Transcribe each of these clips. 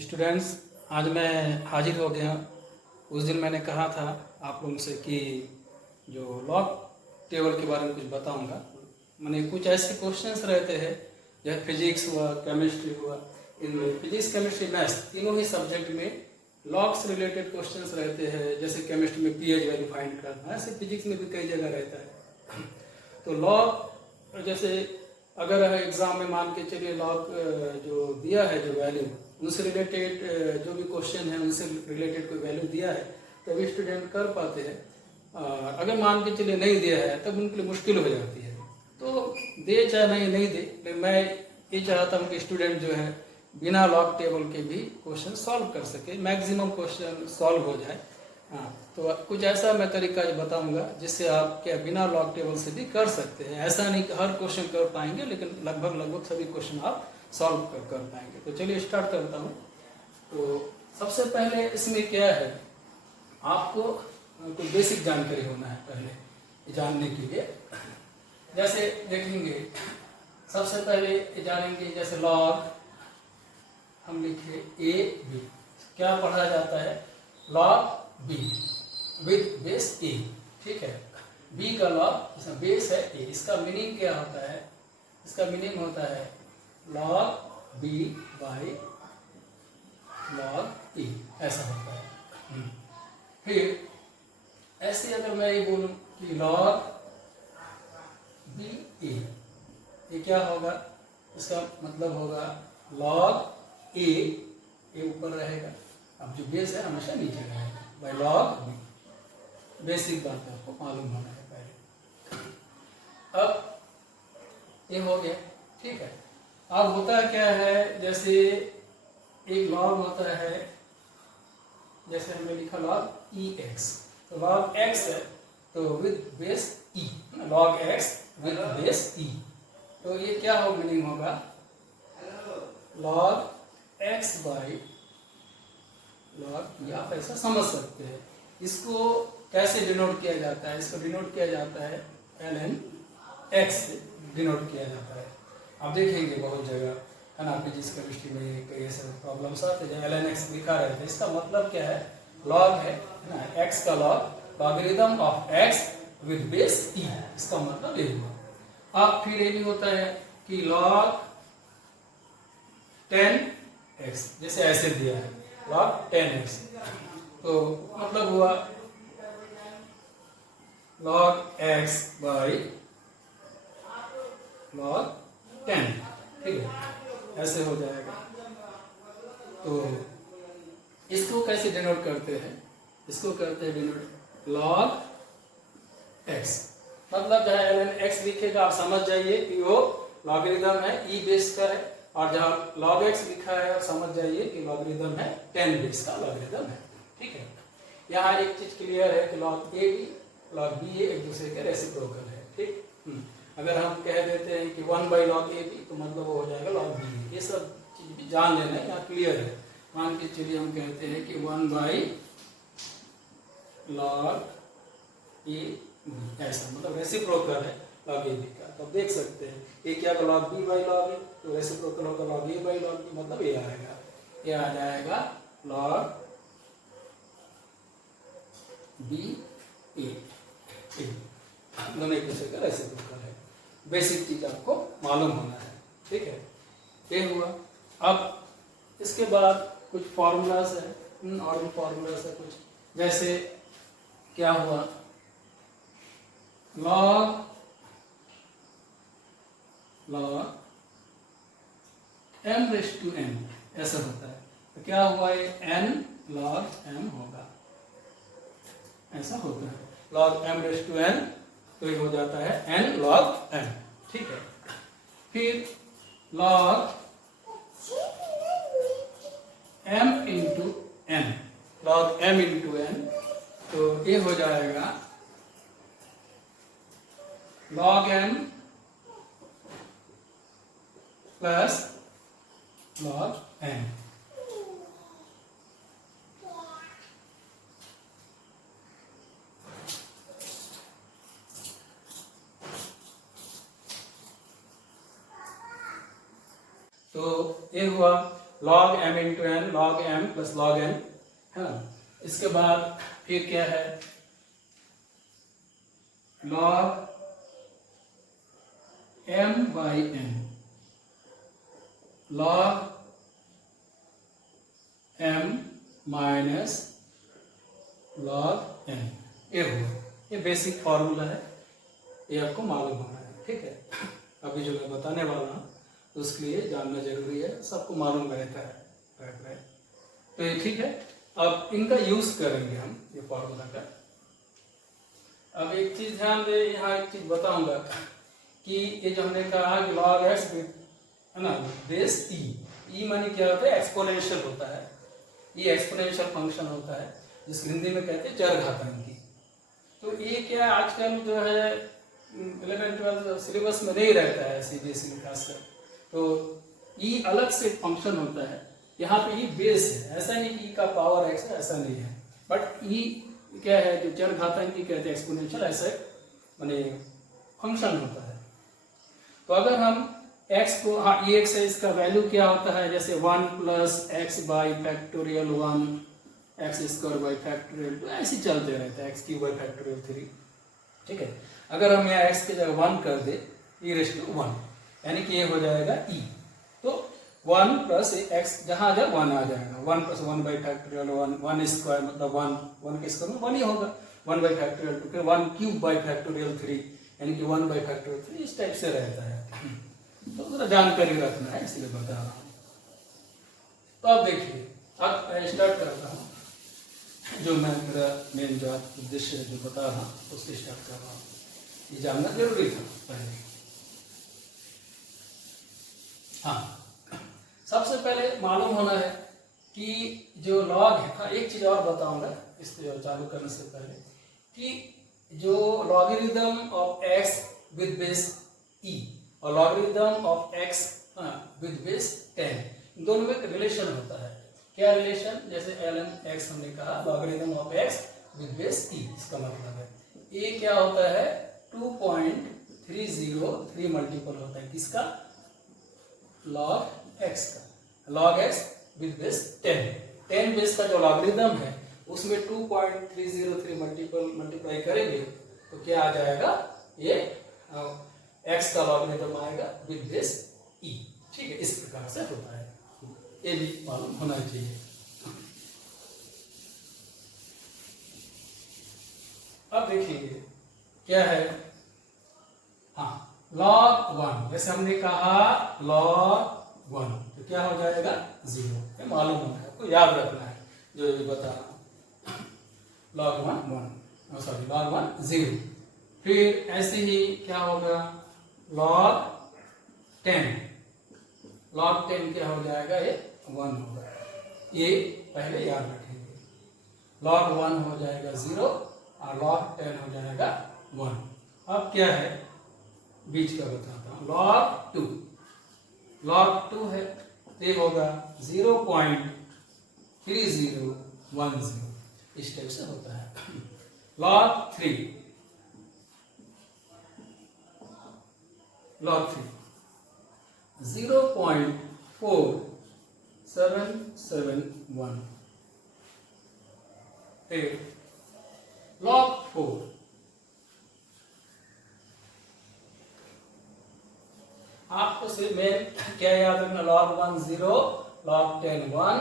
Students, आज मैं हाजिर हो गया। उस दिन मैंने कहा था आप लोगों से कि जो लॉग टेबल के बारे में कुछ बताऊंगा। मैंने कुछ ऐसे क्वेश्चंस रहते हैं, जैसे फिजिक्स हुआ, केमिस्ट्री हुआ, इनमें फिजिक्स, केमिस्ट्री, मैथ्स तीनों ही सब्जेक्ट में लॉग से रिलेटेड क्वेश्चंस रहते हैं। जैसे केमिस्ट्री में पीएच वैल्यू फाइंड करना, ऐसे फिजिक्स में भी कई जगह रहता है। तो लॉग जैसे अगर एग्जाम में मान के चलिए लॉग जो दिया है, जो वैल्यू उनसे रिलेटेड जो भी क्वेश्चन है उनसे रिलेटेड कोई वैल्यू दिया है तो अभी स्टूडेंट कर पाते हैं। अगर मान के चलिए नहीं दिया है तब उनके लिए मुश्किल हो जाती है। तो दे चाहे नहीं दे, लेकिन मैं ये चाहता हूँ कि स्टूडेंट जो है बिना लॉग टेबल के भी क्वेश्चन सॉल्व कर सके, मैक्सिमम क्वेश्चन सॉल्व हो जाए। हाँ, तो कुछ ऐसा मैं तरीका बताऊंगा जिससे आप क्या बिना लॉग टेबल से भी कर सकते हैं। ऐसा नहीं कि हर क्वेश्चन कर पाएंगे, लेकिन लगभग सभी क्वेश्चन आप सॉल्व कर पाएंगे। तो चलिए स्टार्ट करता हूँ। तो सबसे पहले इसमें क्या है, आपको कोई बेसिक जानकारी होना है पहले जानने के लिए। जैसे देखेंगे, सबसे पहले जानेंगे जैसे लॉग हम लिखे ए बी, क्या पढ़ा जाता है, लॉग बी विद बेस ए। ठीक है, बी का लॉग, इसमें बेस है ए, इसका मीनिंग क्या होता है, इसका मीनिंग होता है लॉग बी बाई लॉग ए, ऐसा होता है। फिर ऐसे अगर मैं ये बोलूं कि लॉग बी ए, ये क्या होगा, इसका मतलब होगा लॉग ए ऊपर रहेगा, अब जो बेस है हमेशा नीचे रहेगा, बाय लॉग बी। बेसिक बात आपको मालूम होना है पहले। अब ये हो गया, ठीक है। अब होता क्या है, जैसे एक लॉग होता है, जैसे हमने लिखा लॉग ई एक्स, तो लॉग एक्स है तो with base e, log x with base e. तो ये क्या हो, मीनिंग होगा log x बाई log, आप ऐसा समझ सकते हैं। इसको कैसे डिनोट किया जाता है, इसको डिनोट किया जाता है ln x से डिनोट किया जाता है। आप देखेंगे बहुत जगह है ना, फिजिक्स केमिस्ट्री में कई ऐसे प्रॉब्लम्स आते हैं जहाँ ln x लिखा रहता है। इसका मतलब क्या है, log है ना, x का log, logarithm of x with base e, इसका मतलब ये हुआ। अब फिर ये भी होता है कि log 10x, जैसे ऐसे दिया है log 10x, तो मतलब हुआ log x बाई log 10। ठीक है, ऐसे हो जाएगा। तो इसको कैसे डिनोट करते हैं, इसको करते हैं डिनोट log x, मतलब जहाँ ln x लिखेगा आप समझ जाइए कि वो लॉगरिथम है e बेस का है, और जहाँ log x लिखा है आप समझ जाइए कि लॉगरिथम है 10 बेस का लॉगरिथम है। ठीक है, यहाँ एक चीज क्लियर है कि log a भी log b एक दूसरे के रेसिप्रोकल है। ठीक, अगर हम कह देते हैं कि 1 बाई log a b, तो मतलब वो हो जाएगा log b। ये सब चीज भी जान लेना, यहाँ क्लियर है। मान के चलिए हम कहते हैं कि 1 बाई log a b, ऐसा मतलब रेसिप्रोकल है log a b का। तो आप देख सकते हैं ये क्या होगा, log b by log a, तो रेसिप्रोकल होगा log a by log b, मतलब ये आएगा, ये आ जाएगा log b a, दोनों एक दूसरे का रेसिप्रोकल है। बेसिक चीज आपको मालूम होना है। ठीक है, ये हुआ। अब इसके बाद कुछ फॉर्मूलाज है, और भी फॉर्मूलाज है कुछ, जैसे क्या हुआ, log m raised to n, ऐसा होता है। तो क्या हुआ, ये n log m होगा, ऐसा होता है log m raised to n, तो ये हो जाता है n log m। ठीक है, फिर log m into n, log m into n, तो ये हो जाएगा log m plus log n। तो ये हुआ। Log m into n, log m plus log n, है ना। इसके बाद फिर क्या है, log m by n, log m minus log n, ये हुआ। ये बेसिक फॉर्मूला है, ये आपको मालूम होना है, ठीक है। अभी जो मैं बताने वाला हूँ तो उसके लिए जानना जरूरी है, सबको मालूम रहता है। तो ये ठीक है, अब इनका यूज करेंगे हम, ये फॉर्मूला का। अब एक चीज ध्यान दे, यहाँ एक चीज बताऊंगा कि ये जो हमने कहा कि लॉग एक्स है ना बेस ई माने क्या होता है, एक्सपोनेंशियल होता है। ये एक्सपोनेंशियल फंक्शन होता है जिसको हिंदी में कहते हैं चरघातांकी। तो ये क्या आजकल जो है 11-12 सिलेबस में नहीं रहता है, सीबीएसई में खासकर। तो ई अलग से फंक्शन होता है, यहाँ पे ई बेस है। ऐसा नहीं कि ई का पावर एक्स है, ऐसा नहीं है, बट ई क्या है जो चरघातांकी कहते हैं, एक्सपोनेंशियल, ऐसे माने फंक्शन होता है। तो अगर हम x को, हाँ ई एक्स है, इसका वैल्यू क्या होता है, जैसे 1 plus x by factorial 1 x square by factorial 2, ऐसे चलते रहता है, एक्स क्यूब बाई फैक्टोरियल 3, ठीक है। अगर हम यहाँ x की जगह 1 कर दे, e रेस टू 1, यानी कि ये हो जाएगा e। तो 1 प्लस एक्स जहाँ आ जाए 1 आ जाएगा, 1 प्लस 1 बाई फैक्टोरियल 1 स्क्वायर मतलब 1 के स्क्वायर में 1 ही होगा, 1 बाई फैक्टोरियल 2, फिर 1 क्यूब बाई फैक्टोरियल 3, यानी कि 1 बाई फैक्टोरियल 3, इस टाइप से रहता है। तो जरा जानकारी रखना है, इसलिए बता रहा हूँ। तो अब देखिए, अब मैं स्टार्ट करता हूँ, जो मैं मेरा मेन जो उद्देश्य जो बता रहा हूँ उससे स्टार्ट कर रहा हूँ। ये जानना जरूरी था पहले। हाँ, सबसे पहले मालूम होना है कि जो लॉग है, हाँ एक चीज और बताऊंगा इसको जो चालू करने से पहले, कि जो logarithm of x with base e और logarithm of x with base 10, दोनों में एक रिलेशन होता है। क्या रिलेशन, जैसे ln x हमने कहा, logarithm of x with base e, इसका मतलब है ये क्या होता है 2.303 मल्टीपल होता है किसका, log x का, log x with base 10 base का जो लॉगरिदम है उसमें 2.303 मल्टीप्लाई करेंगे तो क्या आ जाएगा, ये x का लॉगरिदम आएगा विद बेस e, ठीक है। इस प्रकार से होता है, ये भी मालूम होना चाहिए। अब देखिए क्या है, हाँ log 1, जैसे हमने कहा log 1 तो क्या हो जाएगा 0, ये मालूम होना है, आपको याद रखना है जो भी बता रहा हूं। log 1 सॉरी log 1 0, फिर ऐसे ही क्या होगा log 10, log 10 क्या हो जाएगा, ये 1 होगा, ये पहले याद रखेंगे। log 1 हो जाएगा 0 और log 10 हो जाएगा 1। अब क्या है बीच का बताता हूं, log 2 है, ये होगा 0.3010, इस टाइप से होता है। log 3 0.4771, फिर log 4 आपको सिर्फ में क्या याद रखना, log 1 0, log 10 1,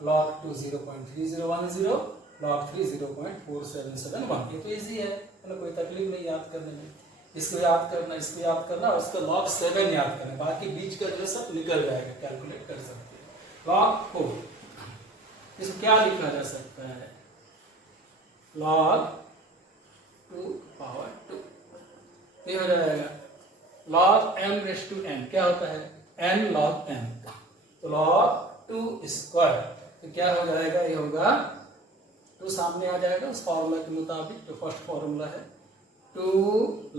log 2 0.3010, log 3 0.4771। ये तो इजी है ना, कोई तकलीफ नहीं याद करने में। इसको याद करना, इसको याद करना और इसका log 7 याद करना, बाकी बीच का जो सब निकल जाएगा, कैलकुलेट कर सकते हैं। log 4 इसको क्या लिखा जा सकता है, log 2 पावर 2, ये हो जाएगा log m raised to n, क्या होता है n log m, तो log 2 स्क्वायर, तो क्या हो जाएगा, ये होगा 2 सामने आ जाएगा उस फॉर्मूला के मुताबिक जो फर्स्ट फॉर्मूला है, 2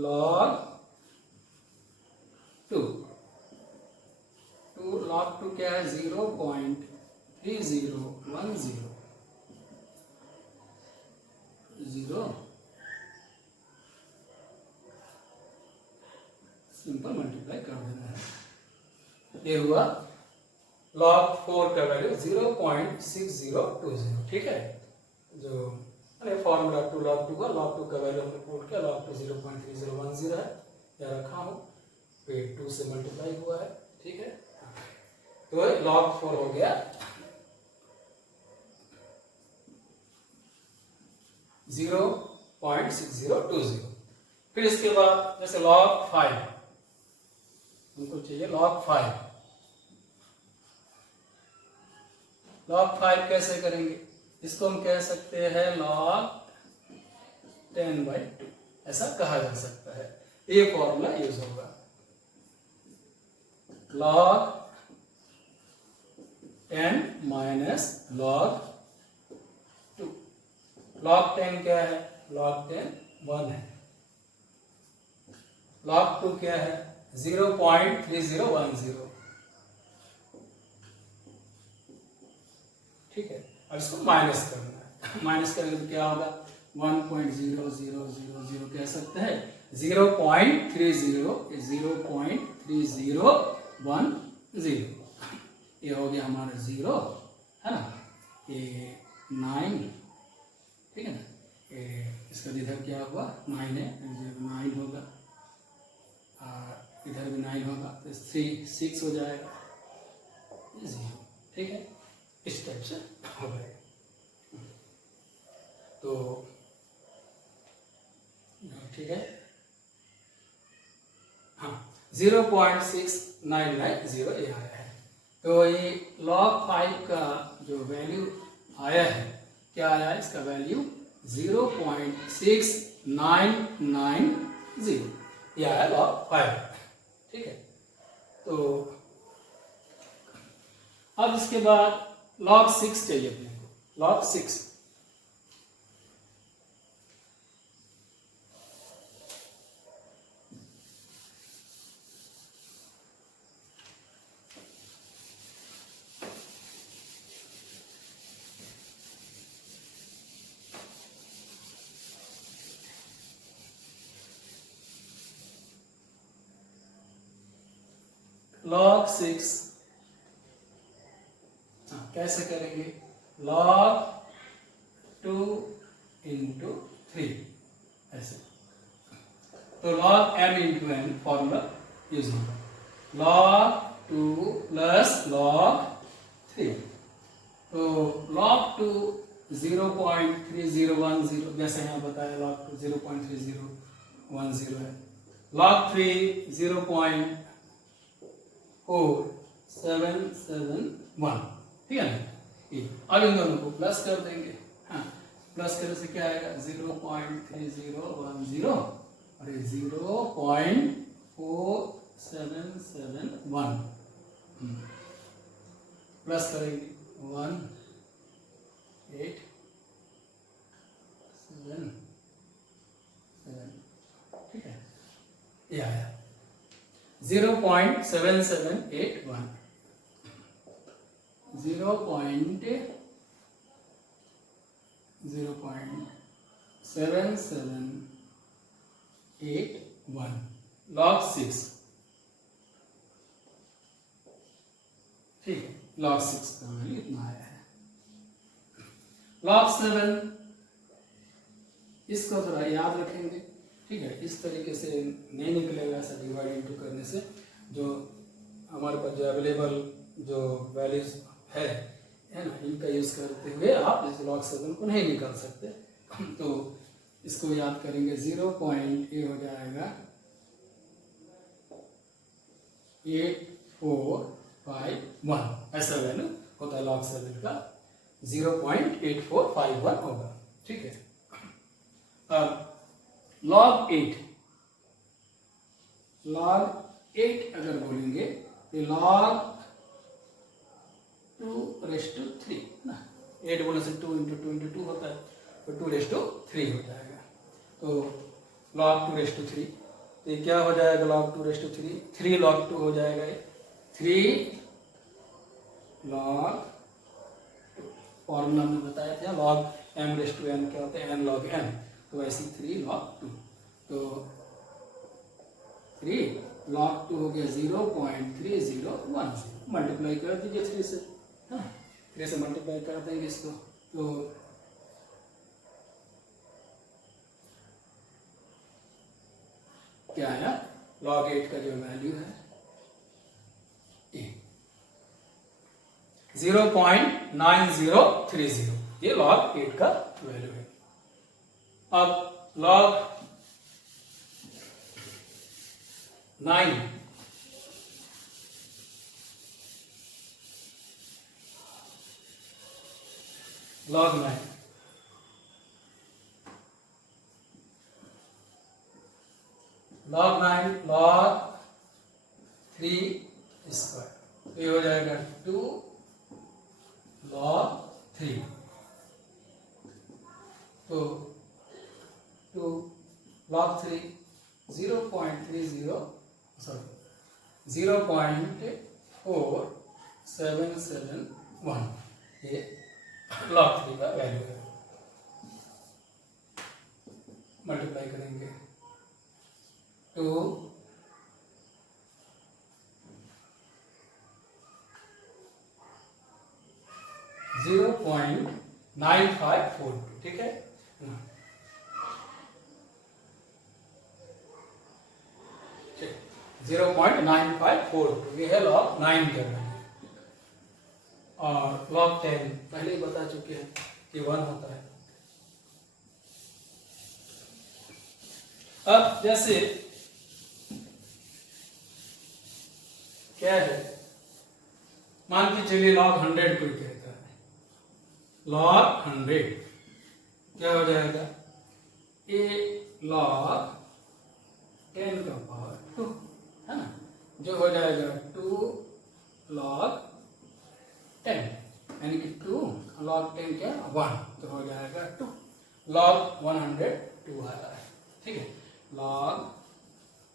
log 2 क्या है 0.3010 सिंपल मल्टीप्लाई कर देना है, ये हुआ log 4 का वैल्यू 0.6020, ठीक है। जो फॉर्मूला 2 log 2 का, log 2 का वैल्यू हमने पुट किया, log 2 0.3010 है, या रखा हूँ, फिर 2 से मल्टीप्लाई हुआ है, ठीक है। तो log 4 हो गया 0.6020। फिर इसके बाद जैसे log 5 हमको चाहिए, log 5। log 5 कैसे करेंगे? इसको हम कह सकते हैं log 10/2, ऐसा कहा जा सकता है। ये फॉर्मूला यूज होगा, log 10 माइनस log 2। log 10 क्या है? log 10 1 है। log 2 क्या है? 0.3010, ठीक है। अब इसको माइनस करना है, माइनस करेंगे तो क्या होगा? 1.0000 कह सकते हैं, 0.3010, ये हो गया हमारा 0, है ना, ये 9, ठीक है ना, ये इसका इधर क्या हुआ? 9 है, 9 होगा, और इधर भी 9 होगा, तो 6 हो जाएगा, 0, ठीक है। इस टाइप से हो गए। तो ठीक है, हाँ, 0.6990 ये आया है। तो ये log 5 का जो वैल्यू आया है, क्या आया है? इसका वैल्यू 0.6990, ये आया log 5, ठीक है। तो अब इसके बाद log 6 चाहिए अपने को, log 6। log 6 कैसे करेंगे? log 2 into 3, ऐसे। तो log m into n formula use होगा, log 2 प्लस log 3। तो log 2 0.3010, जैसे यहाँ बताया, log 2 0.3010 है। log 3 0.4771, ठीक है ना। अब इन दोनों को प्लस कर देंगे, हाँ, प्लस करने से क्या आएगा? 0.3010 और ये 0.4771, प्लस करेंगे 187, ठीक है, ये आया 0.7781, 0.7781 log 6, ठीक है। log 6 का वैल्यू इतना आया है। log 7, इसको थोड़ा याद रखेंगे, ठीक है। इस तरीके से नहीं निकलेगा ऐसा डिवाइड इनटू करने से। जो हमारे पास जो अवेलेबल जो वैल्यूज है ना, इनका यूज करते हुए आप इस log 7 को नहीं निकाल सकते। तो इसको याद करेंगे, 0.8 हो जाएगा 8451, ऐसा वैल्यू होता है log 7 का, 0.8451 होगा, ठीक है। अब log 8 अगर बोलेंगे तो log 2/3 ना, 8 बोलने से 2 into 2 into 2 होता है, तो 2/3 हो जाएगा। तो log 2/3, तो ये क्या हो जाएगा? log 2/3, 3 log 2 हो जाएगा, ये 3 log 2। फॉर्मूला में बताया था log m/n क्या होता है? n log m, तो ऐसे 3 log 2, तो 3 log 2 हो गया 0.3010, मल्टीप्लाई कर दीजिए 3 से, है ना, 3 से मल्टीप्लाई कर देंगे इसको, तो क्या आया, log 8 का जो वैल्यू है 0.9030, ये log 8 का वैल्यू है। अब log 9, log 9, log 9 log 3 square, तो ये हो जाएगा 2 log 3, तो 2 log 3 0.4771, ये log 3 का वैल्यू है। मल्टीप्लाई करेंगे 2 0.9542, ठीक है, 0.9542, ये है log 9 का वैल्यू। और log 10 पहले ही बता चुके हैं कि 1 होता है। अब जैसे क्या है, मान के चलिए log 100 कोई कहता है, log 100 क्या हो जाएगा, a log 10 का पावर 2, है ना, जो हो जाएगा 2 log 10, यानी कि 2 log 10 क्या 1, तो हो जाएगा 2 log 102 आ रहा है, ठीक है, log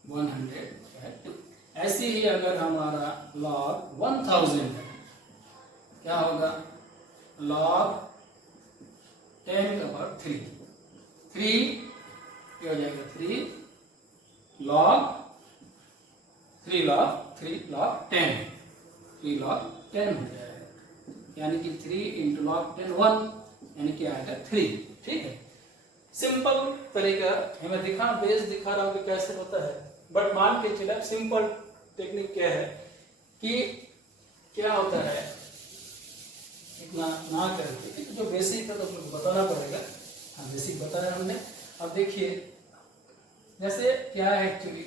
102। ऐसे ही अगर हमारा log 1000 है, क्या होगा, log 10 का पावर 3 क्या हो जाएगा, 3 log 10 हो जाएगा, यानी कि 3 इंटू log 10 1, यानी कि आएगा 3, ठीक है। सिंपल तरीका है, मैं बेस दिखा रहा हूं कि कैसे होता है, बट मान के चला सिंपल टेक्निक क्या है कि क्या होता है, इतना ना करके जो बेसिक है तो बताना पड़ेगा। हाँ, बेसिक बताया हमने। अब देखिए जैसे क्या है, एक्चुअली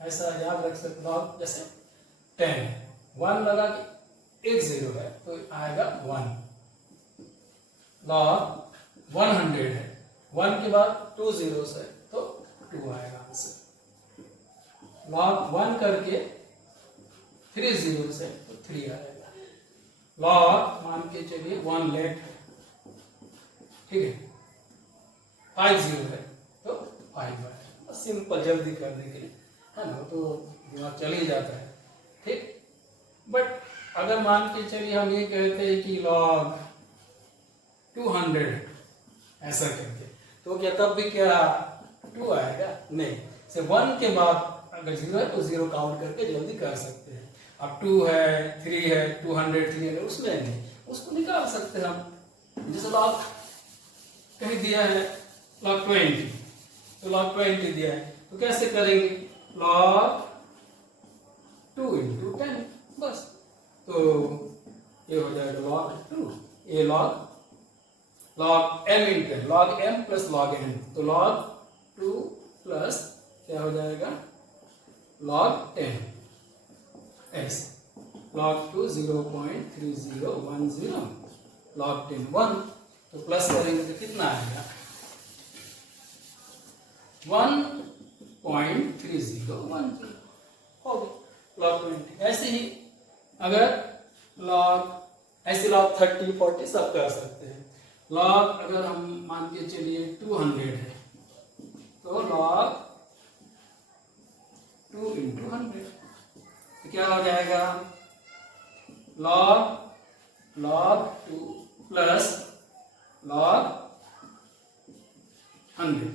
ऐसा याद रख सकते हो आप, जैसे 10 1 लगा के एक 0 है तो आएगा 1, log 100 है, 1 के बाद 2 zeros है तो 2 आएगा आंसर, log 1 करके 3 zeros है तो 3 आएगा, log मान के चलिए 1 लेट है, ठीक है, 5 0 है तो 5 आएगा। सिंपल जल्दी करने के लिए, है ना, तो दिमाग चल ही जाता है, ठीक। बट अगर मान के चलिए हम ये कहते हैं कि log 200 ऐसा करके, तो क्या तब भी क्या 2 आएगा, नहीं, से 1 के बाद अगर 0 है तो 0 काउंट करके जल्दी कर सकते हैं। अब 2 है 3 है 203 है, उसमें नहीं, उसको निकाल सकते हैं हम। जैसे log कहीं दिया है log 20, तो log 20 दिया है तो कैसे करेंगे, log 2 इंटू 10 बस, तो ये हो जाएगा log 2, ये log m into log m plus log n, तो log 2 प्लस क्या हो जाएगा log 10 ऐसे, log 2 0.3010, log 10 1, तो प्लस करेंगे तो कितना आएगा 1.3010 हो गया log 20। ऐसे ही अगर log 30 40 सब कर सकते हैं। log अगर हम मान के चलिए 200 है तो log 2 इंटू 100 तो क्या हो जाएगा log 2 प्लस log 100,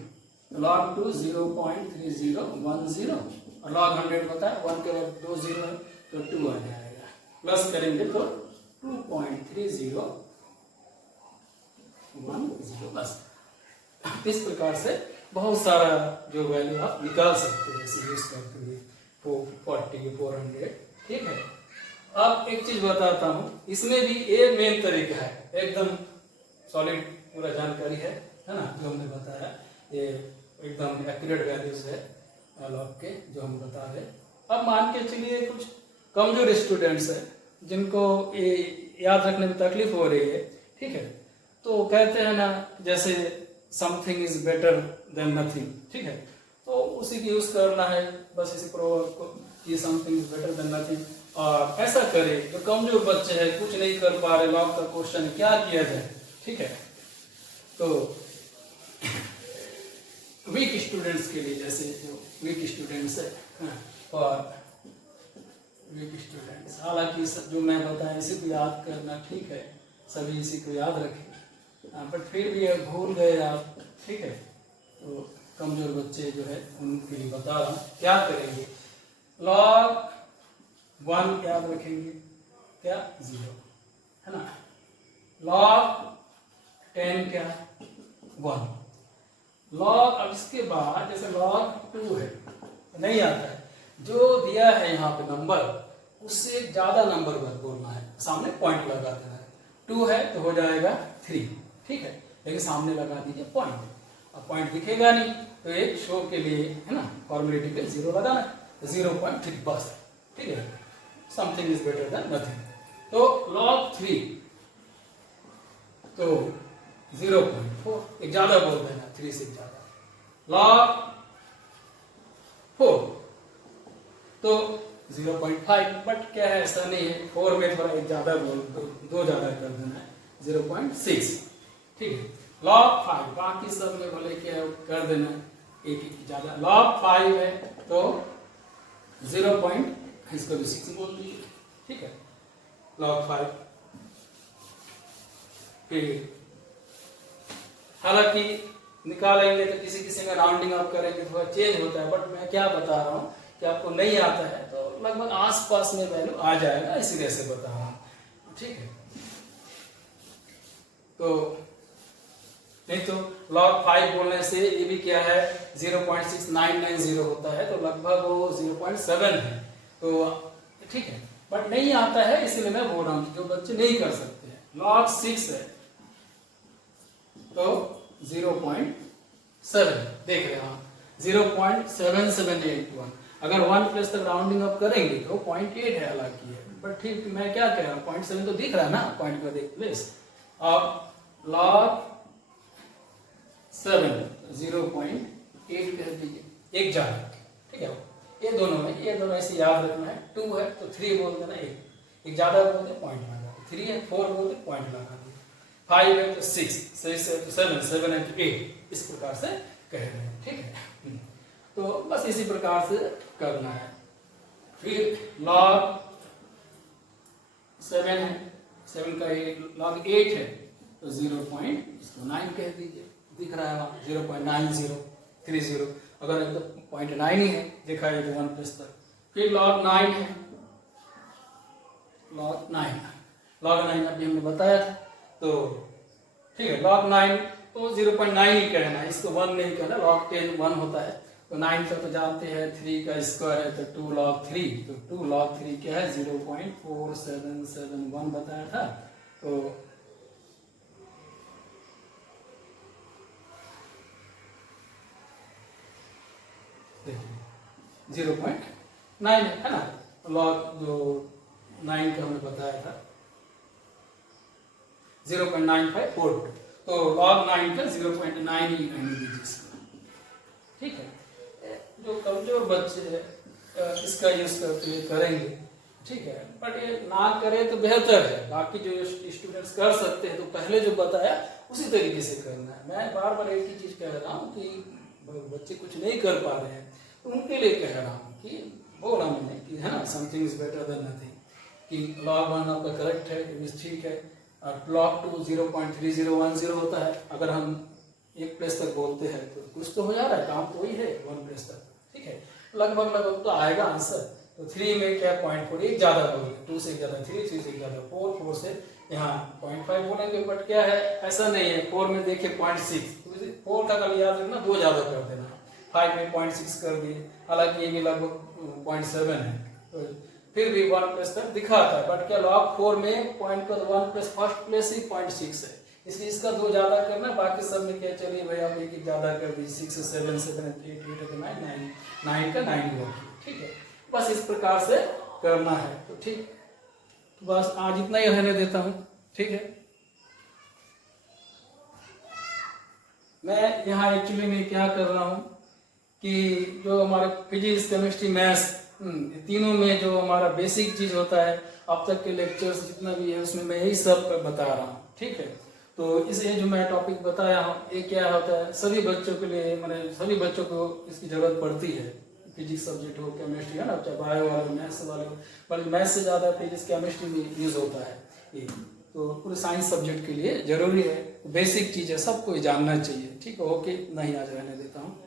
log 2 0.3010 और log 100 पता है 1 के बाद 2 जीरो है तो 2 आ जाएगा, प्लस करेंगे तो 2.3010 बस। इस प्रकार से बहुत सारा जो वैल्यू आप निकाल सकते हैं ऐसे यूज करते हुए 440 400, ठीक है। अब एक चीज बताता हूँ, इसमें भी एक मेन तरीका है, एकदम सॉलिड पूरा जानकारी है ना, जो हमने बताया ये एकदम एक्यूरेट वैल्यूज है लॉग के जो हम बता रहे। अब मान के चलिए कुछ कमजोर स्टूडेंट्स है जिनको ये याद रखने में तकलीफ हो रही है, ठीक है, तो कहते हैं ना जैसे something is better than nothing, ठीक है, तो उसी की यूज करना है बस इसी प्रोवर्ब को कि something is better than nothing. और ऐसा करे जो कमजोर बच्चे हैं कुछ नहीं कर पा रहे, लॉग का क्वेश्चन क्या किया जाए, ठीक है, तो वीक स्टूडेंट्स के लिए, जैसे जो वीक स्टूडेंट्स है और वीक स्टूडेंट्स, हालांकि जो मैं बताया इसी को याद करना ठीक है, सभी इसी को याद रखें, बट फिर भी भूल गए आप, ठीक है, तो कमजोर बच्चे जो है उनके लिए बता रहा हूँ क्या करेंगे। log 1 याद रखेंगे क्या 0 है ना, log 10 क्या 1, log अब इसके बाद जैसे log 2 है नहीं आता है, जो दिया है यहाँ पे नंबर उससे ज्यादा नंबर बोलना है, सामने पॉइंट लगा देना है, 2 है तो हो जाएगा 3, ठीक है, लेकिन सामने लगा दीजिए पॉइंट, अब पॉइंट दिखेगा नहीं तो एक शो के लिए है ना फॉर्मेलिटी पे 0 लगाना है, 0.3 बस, ठीक है, something is better than nothing. तो log 3 तो 0.4, एक ज्यादा बोल देना 3 से ज्यादा, log 4 तो 0.5, बट क्या है ऐसा नहीं है, 4 में थोड़ा एक ज्यादा बोल दो ज्यादा कर देना है 0.6, ठीक है, log 5 बाकी सब में बोले क्या कर देना एक ज्यादा, log 5 है तो 0. इसको भी 6 बोल दीजिए, ठीक है, log 5। फिर हालांकि निकालेंगे तो किसी किसी में राउंडिंग अप करेंगे थोड़ा चेंज होता है, बट मैं क्या बता रहा हूँ कि आपको नहीं आता है तो लगभग आसपास में वैल्यू आ जाएगा, इसीलिए से बता रहा हूँ, ठीक है। तो नहीं तो log 5 बोलने से ये भी क्या है 0.6990 होता है, तो लगभग वो 0.7 है, तो ठीक है, बट नहीं आता है इसलिए मैं बोल रहा हूँ जो बच्चे नहीं कर सकते हैं। log 6 है तो 0.7 देख रहे हैं आप, 0.7781, अगर 1 प्लस तक राउंडिंग अप करेंगे तो 0.8 है, हालांकि है, बट ठीक मैं क्या कह रहा हूँ 0.7 तो दिख रहा है ना पॉइंट का देख प्लेस। अब log 7 0.8 कह दीजिए, एक जाए, ठीक है, ये दोनों ऐसे याद रखना है, 2 है तो 3 बोल देना, एक ज्यादा बोलते पॉइंट लगा, 3 है 4 बोलते पॉइंट लगा दिए, 5 है तो 6, 6 है तो 7 है तो 8, इस प्रकार से कह रहे हैं, ठीक है, तो बस इसी प्रकार से करना है। फिर log 7 है, 7 का log 8 है तो 0.9 कह दीजिए, दिख रहा है वहाँ 0.9030, अगर एकदम 0.9 ही है देखा जाए तो 1 प्लस तक। फिर log 9 है, log 9 अभी हमने बताया था, तो ठीक है, log 9 तो 0.9 ही कहना है, इसको 1 नहीं कहना, log 10 1 होता है, तो 9 तक तो जानते हैं 3 का स्क्वायर है तो 2 log 3, तो 2 log 3 क्या है 0.4771 बताया था, तो 0.9 है ना, log जो 9 का हमने बताया था 0.9542, तो log 9 का 0.9 ही रहने दीजिए इसको, ठीक है। जो कमजोर बच्चे हैं इसका यूज करते हुए करेंगे, ठीक है, बट ये ना करे तो बेहतर है, बाकी जो स्टूडेंट्स कर सकते हैं तो पहले जो बताया उसी तरीके से करना है। मैं बार बार एक ही चीज कह रहा हूँ कि बच्चे कुछ नहीं कर पा रहे हैं तो उनके लिए कह रहा हूँ कि बोला मैंने कि है ना something is better than nothing, कि log 1 आपका करेक्ट है, ठीक है, और log 2 0.3010 होता है, अगर हम 1 प्लस तक बोलते हैं तो कुछ तो हो जा रहा है, काम तो वही है 1 प्लस तक, ठीक है, लगभग लगभग तो आएगा आंसर। तो 3 में क्या 0.4 एक ज़्यादा बोलेंगे, 2 से ज़्यादा 3, 3 से ज़्यादा 4, 4 से यहाँ 0.5 बोलेंगे। बट क्या है, ऐसा नहीं है। 4 में देखिए 0.6, 4 का कल याद रखना, 2 ज़्यादा कर देना। 5 में 0.6 कर दिए, हालांकि ये भी लगभग 0.7 है, तो फिर भी 1 प्लस तक दिखाता है। बट क्या log 4 में पॉइंट का 1 प्लस फर्स्ट प्लेस ही 0.6 है, इसलिए इसका 2 ज्यादा करना, बाकी सब में क्या, चलिए भाई आप एक ज्यादा कर दीजिए, 6 7 7 8 8 9 9 का 9 हुआ, ठीक है। बस इस प्रकार से करना है, तो ठीक। तो बस आज इतना ही रहने देता हूँ, ठीक है। मैं यहाँ एक्चुअली में क्या कर रहा हूँ कि जो हमारे फिजिक्स केमिस्ट्री मैथ्स तीनों में जो हमारा बेसिक चीज होता है, अब तक के लेक्चर्स जितना भी है उसमें मैं यही सब बता रहा हूँ, ठीक है। तो इसलिए जो मैं टॉपिक बताया हूँ ये क्या होता है, सभी बच्चों के लिए, मैंने सभी बच्चों को इसकी जरूरत पड़ती है। फिजिक्स सब्जेक्ट हो, केमिस्ट्री है ना, चाहे बायो वाले मैथ्स वाले हो, बल्कि मैथ्स से ज़्यादा फिजिक्स केमिस्ट्री में यूज होता है ये। तो पूरे साइंस सब्जेक्ट के लिए जरूरी है, बेसिक चीज़ है, सबको जानना चाहिए, ठीक है। ओके, नहीं आज रहने देता हूँ।